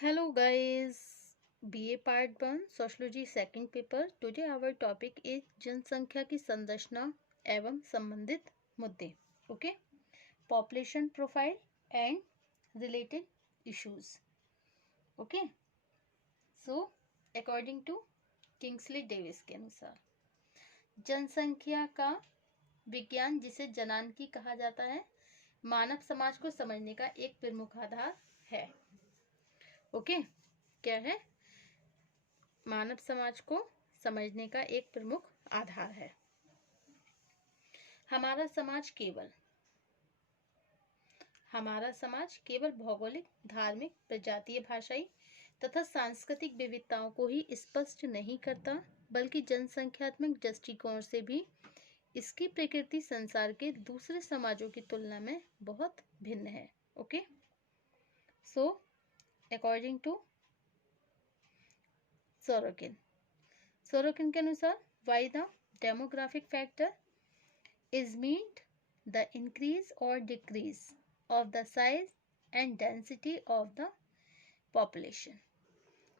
Hello guys, BA Part 1 Sociology Second Paper. Today our topic is जनसंख्या की संरचना एवं संबंधित मुद्दे. Okay, population profile and related issues. Okay, so according to Kingsley Davis के अनुसार जनसंख्या का विज्ञान, जिसे जनानकी कहा जाता है, मानव समाज को समझने का एक प्रमुख आधार है. ओके, क्या है? मानव समाज को समझने का एक प्रमुख आधार है. हमारा समाज केवल भौगोलिक, धार्मिक, प्रजातीय, भाषाई तथा सांस्कृतिक विविधताओं को ही स्पष्ट नहीं करता, बल्कि जनसंख्यात्मक दृष्टिकोण से भी इसकी प्रकृति संसार के दूसरे समाजों की तुलना में बहुत भिन्न है. Okay, so according to Sorokin के अनुसार why the demographic factor is meant the increase और decrease of the size and density of the population.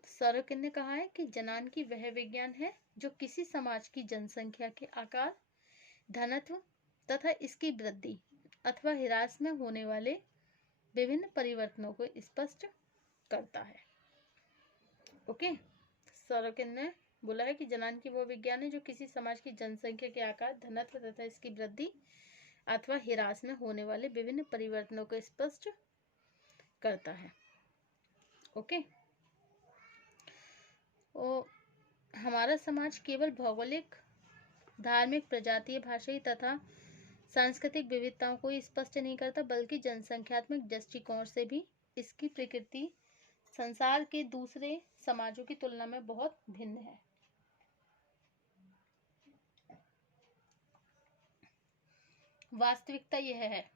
Sorokin ने कहा है कि जनानकी वह विज्ञान है जो किसी समाज की जनसंख्या के आकार, घनत्व तथा इसकी वृद्धि अथवा ह्रास में होने वाले विभिन्न परिवर्तनों को स्पष्ट करता है. ओके, सोरोकिन ने बोला है कि जनानकी वो विज्ञान है जो किसी समाज की जनसंख्या के आकार, घनत्व तथा इसकी वृद्धि अथवा ह्रास में होने वाले विभिन्न परिवर्तनों को स्पष्ट करता है. ओके, हमारा समाज केवल भौगोलिक, धार्मिक, प्रजातीय, भाषाई तथा सांस्कृतिक विविधताओं को स्पष्ट नहीं करता, बल्कि जनसंख्यात्मक दृष्टिकोण से भी इसकी प्रकृति संसार के दूसरे समाजों की तुलना में बहुत भिन्न है. वास्तविकता यह है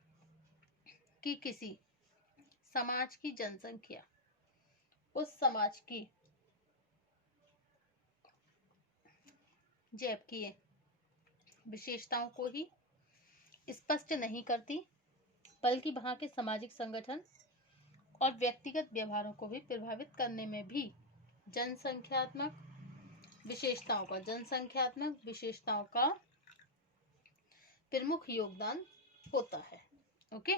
कि किसी समाज की जनसंख्या उस समाज की जैविकीय विशेषताओं को ही स्पष्ट नहीं करती, बल्कि वहां के सामाजिक संगठन और व्यक्तिगत व्यवहारों को भी प्रभावित करने में भी जनसंख्यात्मक विशेषताओं का प्रमुख योगदान होता है. ओके,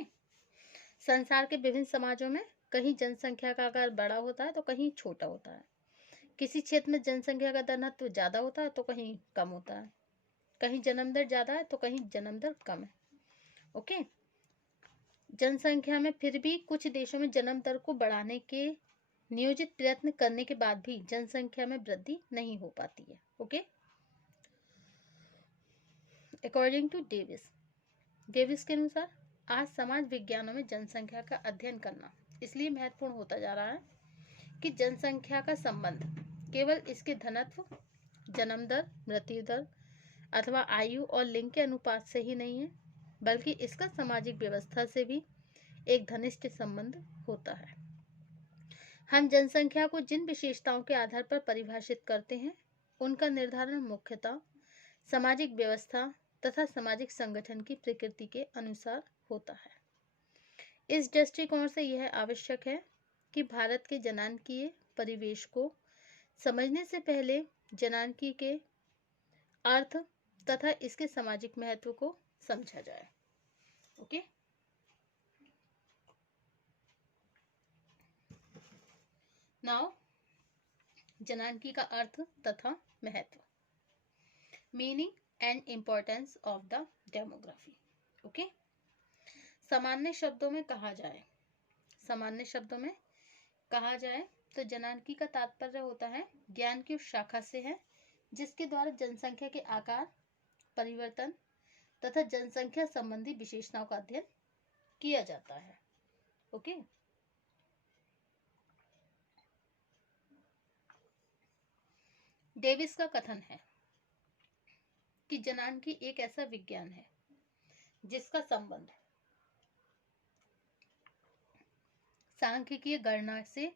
संसार के विभिन्न समाजों में कहीं जनसंख्या का आकार बड़ा होता है तो कहीं छोटा होता है. किसी क्षेत्र में जनसंख्या का घनत्व ज्यादा होता है तो कहीं कम होता है. कहीं जन्म दर ज्यादा है तो कहीं जन्म दर कम है. ओके, जनसंख्या में फिर भी कुछ देशों में जन्म दर को बढ़ाने के नियोजित प्रयत्न करने के बाद भी जनसंख्या में वृद्धि नहीं हो पाती है. ओके, अकॉर्डिंग टू डेविस के अनुसार आज समाज विज्ञानों में जनसंख्या का अध्ययन करना इसलिए महत्वपूर्ण होता जा रहा है कि जनसंख्या का संबंध केवल इसके घनत्व, जन्म दर, मृत्यु दर अथवा आयु और लिंग के अनुपात से ही नहीं है, बल्कि इसका सामाजिक व्यवस्था से भी एक घनिष्ठ संबंध होता है. हम जनसंख्या को जिन विशेषताओं के आधार पर परिभाषित करते हैं, उनका निर्धारण मुख्यतः सामाजिक व्यवस्था तथा सामाजिक संगठन की प्रकृति के अनुसार होता है. इस दृष्टिकोण से यह आवश्यक है कि भारत के जनानकीय परिवेश को समझने से पहले जनानकी के अर्थ तथा इसके सामाजिक महत्व को समझा जाए. ओके, नाउ जनानकी का अर्थ तथा महत्व, meaning and importance of the demography. Okay, सामान्य शब्दों में कहा जाए तो जनानकी का तात्पर्य होता है ज्ञान की उस शाखा से है जिसके द्वारा जनसंख्या के आकार, परिवर्तन तथा जनसंख्या संबंधी विशेषताओं का अध्ययन किया जाता है. ओके, डेविस का कथन है कि जनानकी एक ऐसा विज्ञान है जिसका संबंध सांख्यिकीय गणना से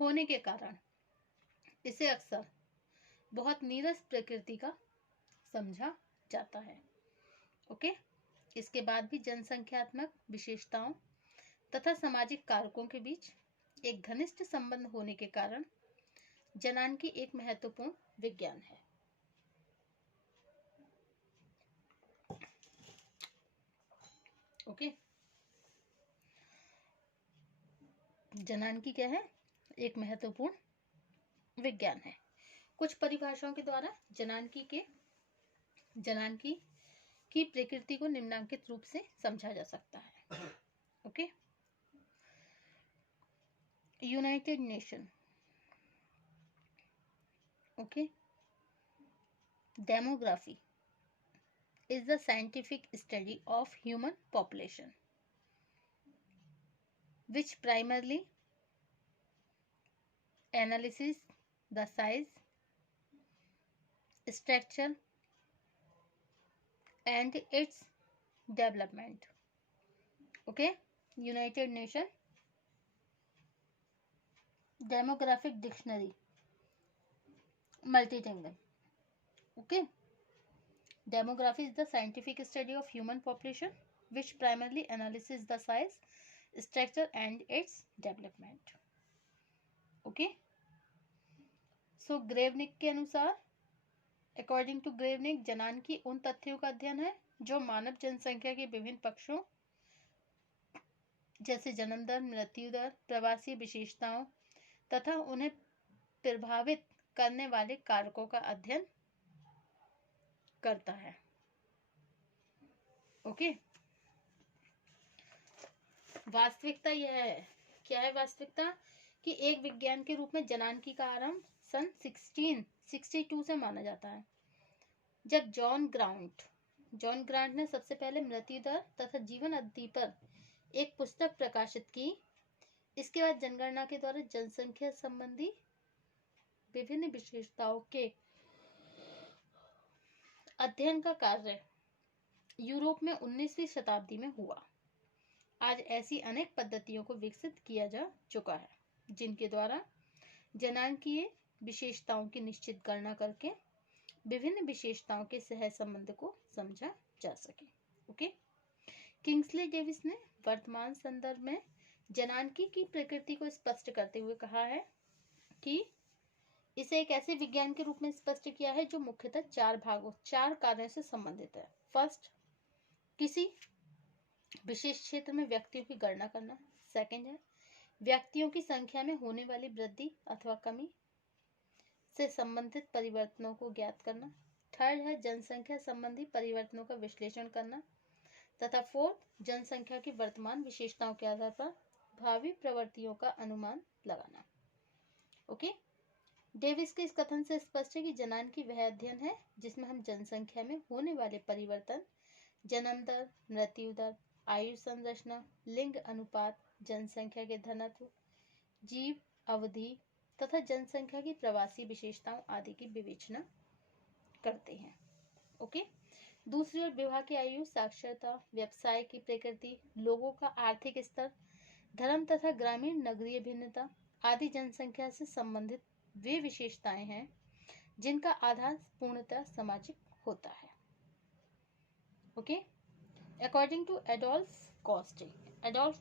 होने के कारण इसे अक्सर बहुत नीरस प्रकृति का समझा जाता है. ओके, इसके बाद भी जनसंख्यात्मक विशेषताओं तथा सामाजिक कारकों के बीच एक घनिष्ठ संबंध होने के कारण जनानकी एक महत्वपूर्ण विज्ञान है। ओके, जनानकी क्या है? एक महत्वपूर्ण विज्ञान है। कुछ परिभाषाओं के द्वारा जनानकी की प्रकृति को निम्नांकित रूप से समझा जा सकता है। Okay, United nation, okay, demography is the scientific study of human population which primarily analyses the size, structure and its development. Okay, United Nation Demographic Dictionary, multilingual. Okay, demography is the scientific study of human population which primarily analyses the size, structure and its development. Okay, so ग्रेवनिक के अनुसार, according to ग्रेवनिक, जनानकी उन तथ्यों का अध्ययन है जो मानव जनसंख्या के विभिन्न पक्षों जैसे जन्म दर, मृत्यु दर, प्रवासी विशेषताओं तथा उन्हें प्रभावित करने वाले कारकों का अध्ययन करता है। ओके, वास्तविकता यह है, क्या है वास्तविकता? कि एक विज्ञान के रूप में जनानकी का आरंभ सन 1662 से माना जाता है, जब जॉन ग्रांट ने सबसे पहले मृत्यु दर तथा जीवन अवधि पर एक पुस्तक प्रकाशित की। इसके बाद जनगणना के द्वारा जनसंख्या संबंधी विभिन्न विशेषताओं के अध्ययन का कार्य यूरोप में 19वीं शताब्दी में हुआ। आज ऐसी अनेक पद्धतियों को विकसित किया जा चुका है जिनके द्वारा जनांकीय विशेषताओं की निश्चित गणना करके विभिन्न विशेषताओं के सह संबंध को समझा जा सके। ओके, किंग्सले डेविस ने वर्तमान संदर्भ में जनानकी की प्रकृति को स्पष्ट करते हुए कहा है कि इसे एक ऐसे विज्ञान के रूप में स्पष्ट किया है जो मुख्यतः चार कार्यों से संबंधित है। फर्स्ट, किसी विशेष क्षेत्र में व्यक्तियों की गणना करना। सेकंड है व्यक्तियों की संख्या में होने वाली वृद्धि अथवा कमी से संबंधित परिवर्तनों को ज्ञात करना। थर्ड है जनसंख्या संबंधी परिवर्तनों का विश्लेषण करना तथा फोर्थ, जनसंख्या की वर्तमान विशेषताओं के आधार पर भावी प्रवृत्तियों का अनुमान लगाना। ओके, डेविस के इस कथन से स्पष्ट है कि जनानकी वह अध्ययन है जिसमें हम जनसंख्या में होने वाले परिवर्तन, जन्म दर, मृत्यु दर, आयु संरचना, लिंग अनुपात, जनसंख्या के घनत्व, जीव अवधि तथा जनसंख्या की प्रवासी विशेषताओं आदि की विवेचना करते हैं। ओके, दूसरी ओर विवाह की आयु, साक्षरता, व्यवसाय की प्रकृति, लोगों का आर्थिक स्तर, धर्म तथा ग्रामीण नगरीय भिन्नता आदि जनसंख्या से संबंधित वे विशेषताएं हैं जिनका आधार पूर्णतः सामाजिक होता है। ओके, अकॉर्डिंग टू एडोल्फ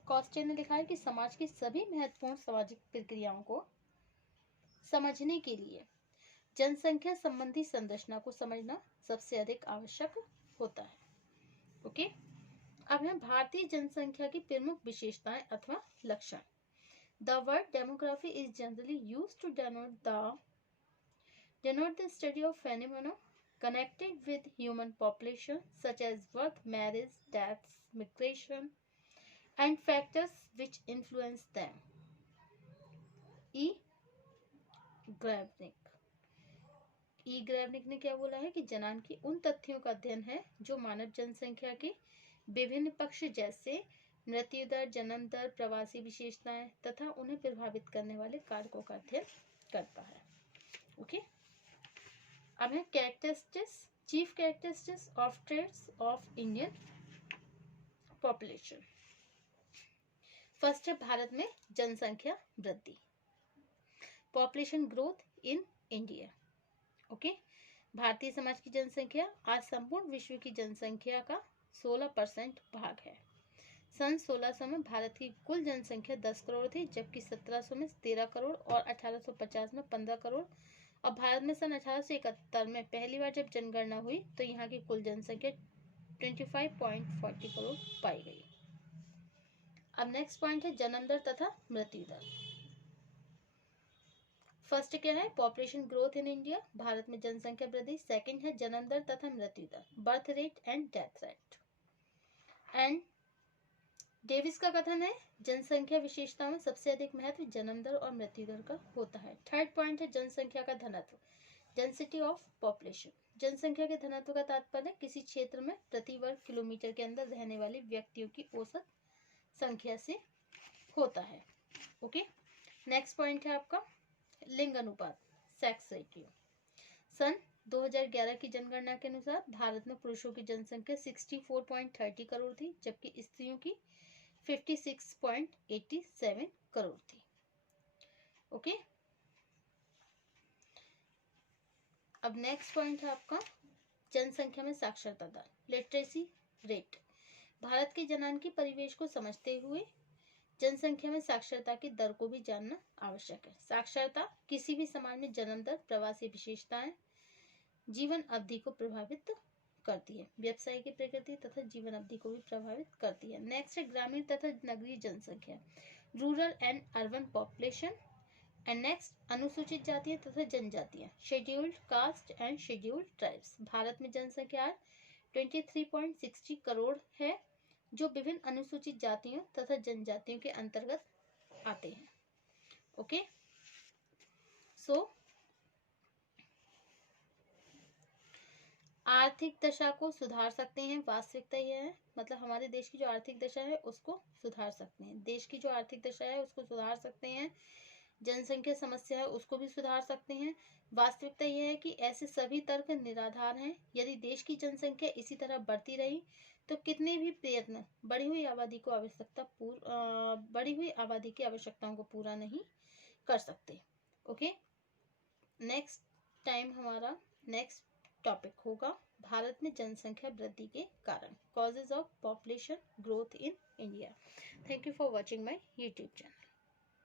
कॉस्टे ने लिखा है कि समाज की सभी महत्वपूर्ण सामाजिक प्रक्रियाओं को समझने के लिए जनसंख्या संबंधी संरचना को समझना सबसे अधिक आवश्यक होता है। ओके, अब है भारतीय जनसंख्या की प्रमुख विशेषताएं अथवा लक्षण। The word demography is generally used to denote the study of phenomena connected with human population such as birth, marriage, deaths, migration, and factors which influence them. E. ग्रेवनिक ने क्या बोला है कि जनानकी उन तथ्यों का अध्ययन है जो मानव जनसंख्या के विभिन्न पक्ष जैसे मृत्यु दर, जन्म दर, प्रवासी विशेषताएं तथा उन्हें प्रभावित करने वाले कारकों का अध्ययन करता है। ओके, अब है chief characteristics of trades of Indian population. First है भारत में जनसंख्या वृद्धि, population growth in India. Okay, भारतीय समाज की जनसंख्या आज संपूर्ण विश्व की जनसंख्या का 16% भाग है। सन 1600 में भारत की कुल जनसंख्या 10 करोड़ थी, जबकि 1700 में 13 करोड़ और 1850 में 15 करोड़। और भारत में सन 1871 में पहली बार जब जनगणना हुई तो यहाँ की कुल जनसंख्या 25.40 करोड़ पाई गई। अब नेक्स्ट पॉइंट है जन्म दर तथा मृत्यु दर। फर्स्ट क्या है, population growth in India, Bharat में जनसंख्या वृद्धि। सेकंड है जन्म दर तथा मृत्यु दर, birth rate and death rate. And Davis का कथन है जनसंख्या विशेषताओं में सबसे अधिक महत्व जन्म दर और मृत्यु दर का होता है। थर्ड पॉइंट है जनसंख्या का घनत्व, डेंसिटी ऑफ पॉपुलेशन। जनसंख्या के घनत्व का तात्पर्य किसी क्षेत्र में प्रति वर्ग किलोमीटर के अंदर रहने वाले व्यक्तियों की औसत संख्या से होता है। ओके, नेक्स्ट पॉइंट है आपका लिंग अनुपात, सेक्स रेशियो। सन 2011 की जनगणना के अनुसार भारत में पुरुषों की जनसंख्या 64.30 करोड़ थी, जबकि स्त्रियों की 56.87 करोड़ थी। ओके, अब नेक्स्ट पॉइंट है आपका जनसंख्या में साक्षरता दर, लिटरेसी रेट। भारत के जनांकी परिवेश को समझते हुए जनसंख्या में साक्षरता की दर को भी जानना आवश्यक है। साक्षरता किसी भी समाज में जन्म दर, प्रवासी विशेषताएं, जीवन अवधि को प्रभावित करती है, व्यवसाय की प्रकृति तथा जीवन अवधि को भी प्रभावित करती है। नेक्स्ट है ग्रामीण तथा नगरीय जनसंख्या, rural and urban population. And next अनुसूचित जातियां तथा जनजातियां, scheduled caste and scheduled tribes. Bharat में जनसंख्या 23.60 करोड़ है, जो विभिन्न अनुसूचित जातियों तथा जनजातियों के अंतर्गत आते हैं। ओके, सो आर्थिक दशा को सुधार सकते हैं, वास्तविकता यह है, मतलब हमारे देश की जो आर्थिक दशा है उसको सुधार सकते हैं, देश की जो आर्थिक दशा है उसको सुधार सकते हैं, जनसंख्या समस्या है उसको भी सुधार सकते हैं। वास्तविकता यह है कि ऐसे सभी तर्क निराधार हैं। यदि देश की जनसंख्या इसी तरह बढ़ती रही तो कितने भी प्रयत्न बढ़ी हुई आबादी की आवश्यकताओं को पूरा नहीं कर सकते। ओके, नेक्स्ट टाइम हमारा नेक्स्ट टॉपिक होगा भारत में जनसंख्या वृद्धि के कारण, causes of population growth in India. Thank you for watching my YouTube channel.